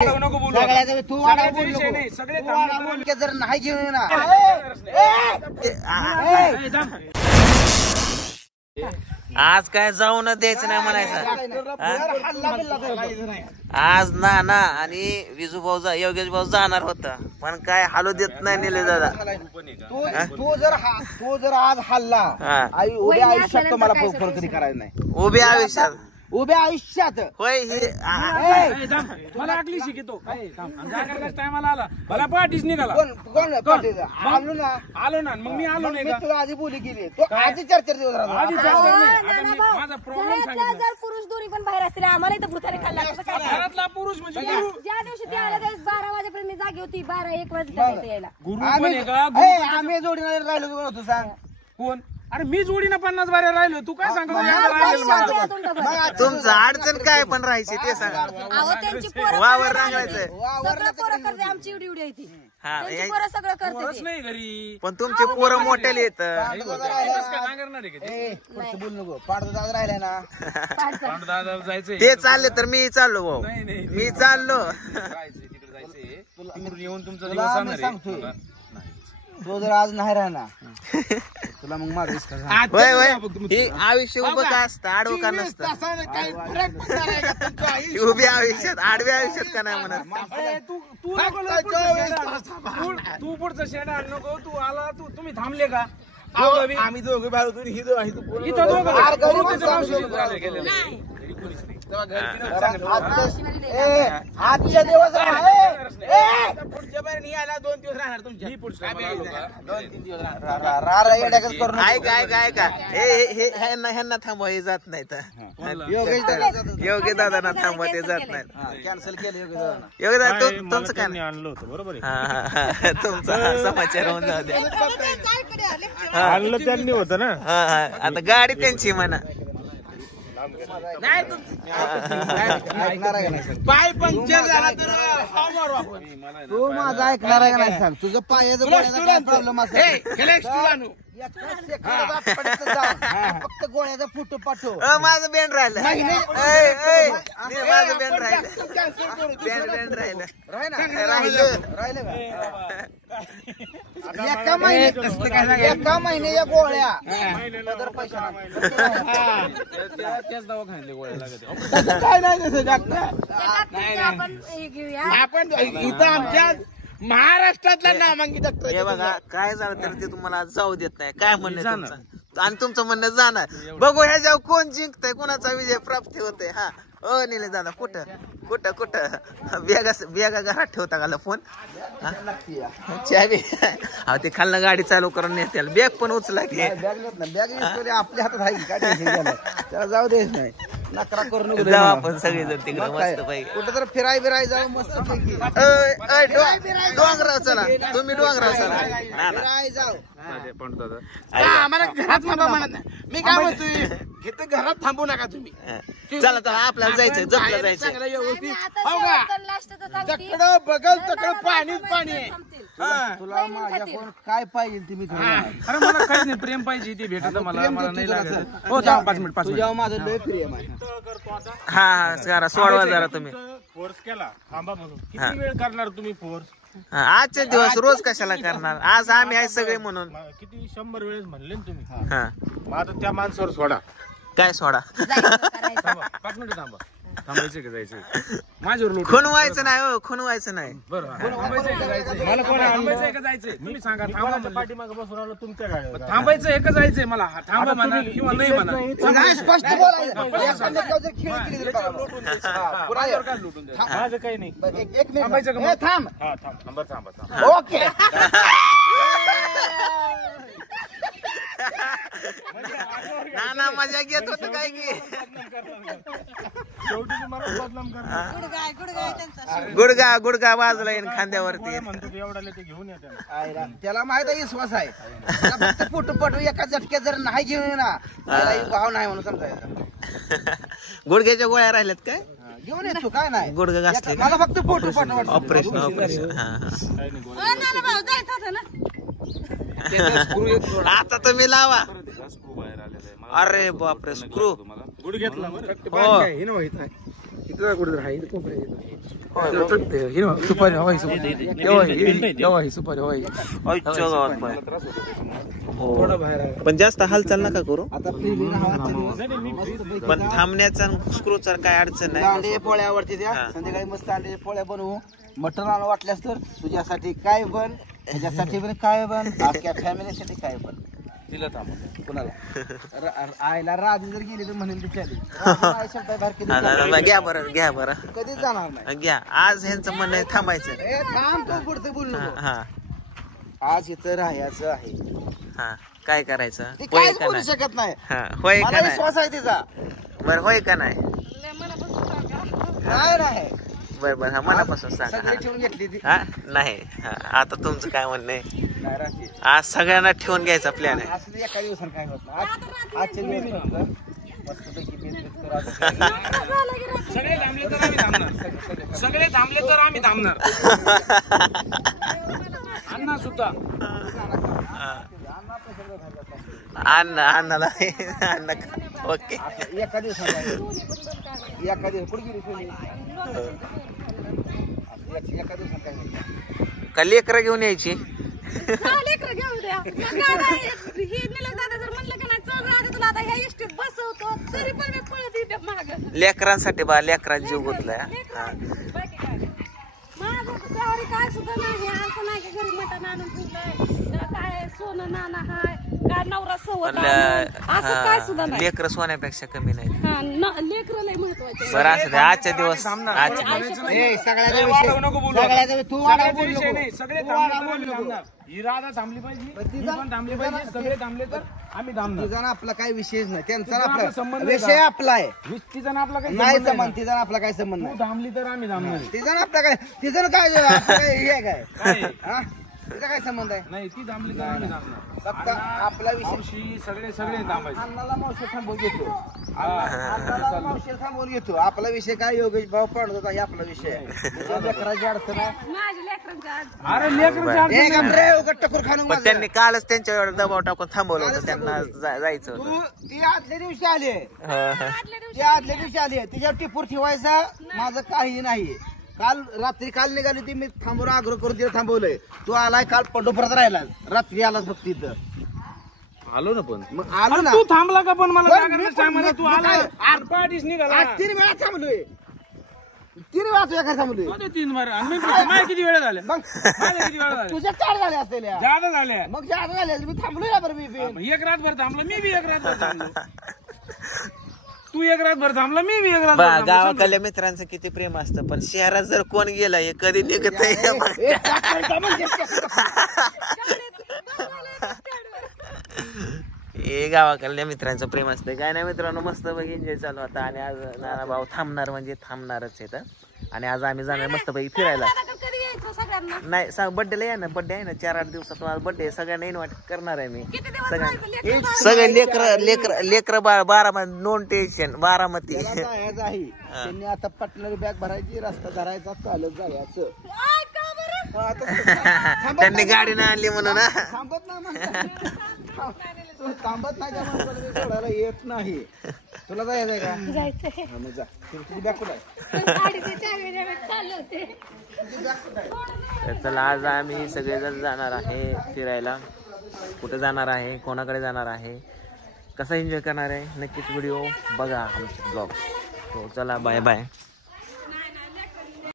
नको बोलू सगळ्याचा तू वाडा बोल विषय नाही, सगळे थांबले जर नाही घेऊन ना आज काय जाऊन द्यायचं नाही म्हणायचं. आज नाना आणि विजू भाऊ योगेश भाऊ जाणार होता पण काय हालू देत नाही नेले दादा. तो जर आज हल्ला आई उभ्या आयुष्यात तुम्हाला फरकरी करायचं नाही. उभ्या आयुष्यात उभ्या आयुष्यात होय हे मला आकली शिकतो टायमाला आला मला पाठीच निघाला आलो ना मग मी आलो नाही का तुला आधी बोली गेली तो आधी 4-4 दिवस माझा प्रॉब्लेम सांगितला. पुरुष दोन्ही पण बाहेर असते आम्हाला इथं भुताने खाल्ला घरातला पुरुष म्हणजे गुरु ज्या दिवशी ते आला त्यावेळेस 12 वाजेपर्यंत मी जागी होती 12-1 वाजता यायला गुरु पण आहे का आम्ही जोडीला राहिलो होतो सांग कोण अरे मी जोडीनं 50 बाऱ्या राहिलो तू काय सांगतो तुमचं अडचण काय पण राहायची ते सांगा. वावर रांगायचं सगळं पोरं करते आमची एवढी एवढी आहे ती त्यांची पोरं सगळं करते नाही घरी पण तुमचे पोरं मोठ्याले येत बोल नको पाडदादा राहिलाय ना दादा जायचंय ते चालले तर मी चाललो भाऊ मी चाललो. तिकडून येऊन तुमचा तुला दिवस मी जाणार सांगतोय तो जर आज नाही राहणार तुला मग माझं होय होय हे आयुष्य उभं का असतं आडवं का नसतं. उभ्या आयुष्यात आडव्या आयुष्यात का नाही म्हणत. तू पुढचा शेड आण नको तू आला तुम्ही थांबले का आम्ही दोघे बाहेर होतो इथं आजच्या दिवस पुढच्या बाहेर नाही आला 2 दिवस राहणार तुमच्या 2-3 दिवस करून ऐका ह्यांना थांबवा हे जात नाही तर योग्य दादांना थांबवा ते जात नाही. कॅन्सल केलं योग्य दादा तुमचं काय नाही आणलं होतं बरोबर तुमचा समाचार होऊन जाऊ द्या. आणलं त्यांनी होतं ना आता गाडी त्यांची म्हणा पाय पंक्चर झाला तर तू माझा ऐकणार आहे का नाही सांग. तुझं पायाचं प्रॉब्लेम असेल फक्त गोळ्याचा फोटो पाठव. माझं बँड राहिलं माझं बँड राहिलं राहिलं एका महिने या गोळ्या पैसा त्याच दवाखान्यातले गोळ्या लागत काय नाही तसं डॉक्टर आपण हे घेऊया आपण इथं आमच्या महाराष्ट्रातला नामांकित डॉक्टर. हे बघा काय झालं तर ते तुम्हाला जाऊ देत नाही काय म्हणणं तुमचं आणि तुमचं म्हणणं जाणार बघू ह्याच्यावर कोण जिंकतंय कोणाचा विजय प्राप्ती होते. हा निले दादा कुठं कुठं कुठं बेगा घरात ठेवता का फोन ते खालनं गाडी चालू करून नेते बॅग पण उचला की बॅग आपल्या हातात आहे त्याला जाऊ द्यायच नाही नकरा करून जाऊ आपण सगळे जण तिकडे मस्त पैकी कुठं तर फिराय जाऊ मस्त पैकी डोंगराव चला तुम्ही डोंगराव चला फिराय जाऊ आम्हाला घरात थांबा म्हणत नाही. मी काय म्हणतोय इथं घरात थांबू नका तुम्ही चला चला आपल्याला जायचंय जपलं जायचं चांगलं व्यवस्थित आणि आता लास्टचं सांगते तकडं बघल तकडं पाणीच पाणी आहे. तुला माझ्याकडून काय पाहिजे ते मी अरे मला काही नाही प्रेम पाहिजे ते भेटत मला नाही लागत. हो थांब 5 मिनिट तुझ्या माझं लय प्रेम आहे. हा जरा सोडवा जरा तुम्ही फोर्स केला थांबा म्हणून किती वेळ करणार तुम्ही फोर्स आजचे दिवस रोज कशाला करणार आज आम्ही आहे सगळे म्हणून किती 100 वेळेस म्हणले ना तुम्ही. हा मग आता त्या माणसावर सोडा काय सोडा 5 मिनिट थांबा थांबायचं का जायचं माझ्यावर लोट खुणवायचं नाही हो खुणवायचं नाही. बरं मला कोण थांबायचंय का जायचंय तुम्ही सांगा. थांबा पाठीमागे बसून आलो तुमच्या गाडीवर थांबायचं आहे का जायचंय मला थांबा म्हणा किंवा नाही म्हणा स्पष्ट बोलायचं खेळ केली तरी माझं काही नाही एक मिनिट थांब थांबा ओके नाना मजा घेत होत काय की शेवटी तुम्हाला बदनाम करणार. गुडगा वाजला येईन खांद्यावरती म्हणतो एवढ्याला ते घेऊन या त्याला माहित आहे विश्वास आहे. त्याला फक्त फोटो पाठवू एका झटक्यात जर नाही घेऊन ना त्याला भाव नाही म्हणून समजायचं. गुडघ्याच्या गोळ्या राहिल्यात काय घेऊन येतो काय नाही गुडघा घासले मला फक्त फोटो पाठव. ऑपरेशन आता तुम्ही लावा. अरे बापरे स्क्रू गुड घेतला इथं कुठे आहे सुपारी हवाई सुपारी हवाई आजच्या गावात पण. हो. पण जास्त हालचाल नका करू. आता फिरली ना हवा पण थांबण्याचा स्क्रूचा काय अडचण नाही. अंडे पोळ्या आवडते त्या संध्याकाळी मस्त अंडे पोळ्या बनवू. मटण आणू वाटल्यास तर तुझ्यासाठी काय बन, ह्याच्यासाठी पण काय बन, अख्ख्या फॅमिलीसाठी काय बन. दिलं थांब कुणाला आईला राधी जर गेली तर म्हणेल ती चालेल. घ्या बरं घ्या बरं कधीच जाणार नाही. घ्या. आज ह्यांचं म्हणणं आहे थांबायचं. ए थांब तू पुढचं बोल नको. हा आज इथं राहायचं आहे. हा काय करायचं? ती होय काहीच का बोलू नाही? शकत नाही. हा होय का मला नाही? विश्वास आहे तिचा. बरं होय का नाही? नाही नाही बरं बरं हा मनापासून सांगा. सगळी ठेवून घेतली ती. हा नाही हा, आता तुमचं काय म्हणणं आहे? नाही राहते. आज सगळ्यांना ठेवून घ्यायचा प्लॅन आहे. असं एका दिवसानं काय होत नाही. आजच्या दिवस मस्तपैकी बेत करू आता. सगळे थांबले तर आम्ही थांबणार. सगळे थांबले तर आम्ही थांबणार. अण्णा सुद्धा अण्णाला अण्णा ओके. एका दिवसानं एका दिवस कुठे गेली सोनी? एका दिवसानं काय होत का लेकरं घेऊन यायची? लेकर घेऊ द्या. हे निलक दादा जर म्हणलं की नाही चल राहते तुला आता ह्या इष्टीत बसवतो तरी पण मी पळत येते माग. लेकरांसाठी बा लेकरांचा जीव गुतलाय. बाकी काय माझं त्यावर काय सुद्धा नाही. असं नाही की घरी मटण आणून ठेवलंय काय सोनं नाना हाय काय नवरा सवत असं काय सुद्धा नाही. लेकर सोन्यापेक्षा कमी नाही. लेकर लय महत्वाचे. बरं असं द्या. आजच्या दिवस ए सगळ्याचा वाढवू नको बोलू. सगळ्याचा तू वाढव सगळ्याचा बोलू विषय नको. नाही. सगळे थांबले तर आम्ही थांबणार. ही राधा थांबली पाहिजे, ही पण थांबली पाहिजे. सगळे थांबले तर आम्ही थांबणार. तिचा ना आपला काही विषयच नाही. त्यांचा तिचा आपला आपला संबंध नाही विषय का? आपला आहे. तिचा ना आपला काही नाही संबंध संबंध तिचा ना आपला काही संबंध तू नाही. थांबली तर आम्ही थांबणार. तिचा ना आपला काय तिचं ना काय आपलं काय हे आहे काय काय? हा तिचा काय संबंध आहे? नाही ती थांबली तर आम्ही थांबणार. फक्त आपला विषय मावशी सगळे थांबायचे. अण्णाला मावशी थांबवून घेतो. अण्णाला मावशी थांबवून घेतो. आपला विषय काय योगेश भाऊ पाडत होता हे आपला विषय आहे. तुझ्या लेकराची अडचण आहे. माझ्या लेकरांच्या आज अरे लेकरांची हे अडचण गप रे उगाच टकोर खाणू पण माझं. त्यांनी कालच त्यांच्यावर दबाव टाकून थांबवलं होतं. त्यांना जायचं होतं. तू ती आदल्या दिवशी आली आदल्या दिवशी ती आदल्या दिवशी आली तिच्यावर टिपूर ठेवायचा माझं काही नाही. काल रात्री काल निघाली ती मी थांबवून आग्रह करून तिला थांबवलंय. तू आलाय काल पंढरपुरात राहिला रात्री आलास फक्त इथं. आलो ना पण मग आलो ना तू थांबला का पण मला पण जागा मी नाही टायमाला तू पण- आला काय? आरपाटीस निघाला. आज 3 वेळा थांबलोय. 3 वेळा तुझ्या घरी थांबलोय. होते 3 बार आणि मी माझ्या किती वेळ झाले? मग माझ्या किती वेळ झाले? तुझ्या 4 झाले असतील या. जादा झाले. मग जादा झाले असतील. मी थांबलोय ना बरं मी बी. एक रातभर थांबलो मी बी एक रातभर थांबलो. तू एक रातभर थांबला मी बी एक रातभर बा थांबलो. गावाकडल्या मित्रांचं किती प्रेम असतं. पण शहरात जर कोण गेला हे कधी निघत ए, टाकायचा म्हणजे हे गावाकडल्या मित्रांचं प्रेम असतं. काय नाही मित्रांनो मस्त पैकी एन्जॉय चालू होता. आणि आज नाना भाऊ थांबणार म्हणजे थांबणारच आहे. आणि आज आम्ही जाणार मस्त पैकी फिरायला. कधी यायचं सगळ्यांना नाही सांग बर्थडेला या ना. बर्थडे आहे ना 4-8 दिवसात माझा बर्थडे. सगळ्यांना इन्व्हाइट करणार आहे मी. किती दिवस राहायचं लेकरं? सगळे लेकर बारामती नो टेन्शन बारामती. त्याला जायचं आहे. त्यांनी आता पटणारी बॅग भरायची रस्ता धरायचा चालत जायचं. आय, का बरं? हा, थांबत त्यांनी नाही. गाडी नाही आणली म्हणून ना. थांबत नाही म्हणतात. तू थांबत नाही त्या माणसाला मी सोडायला येत नाही. तुला जायचंय का? जायचंय. हा, मग जा. तुझी बॅग कुठं आहे? 4:30 चालले होते. तर चला आज आम्ही सगळेजण जाणार आहे फिरायला. कुठे जाणार आहे, कोणाकडे जाणार आहे, कसा एन्जॉय करणार आहे नक्कीच व्हिडिओ बघा आमचे ब्लॉग. तो चला बाय बाय.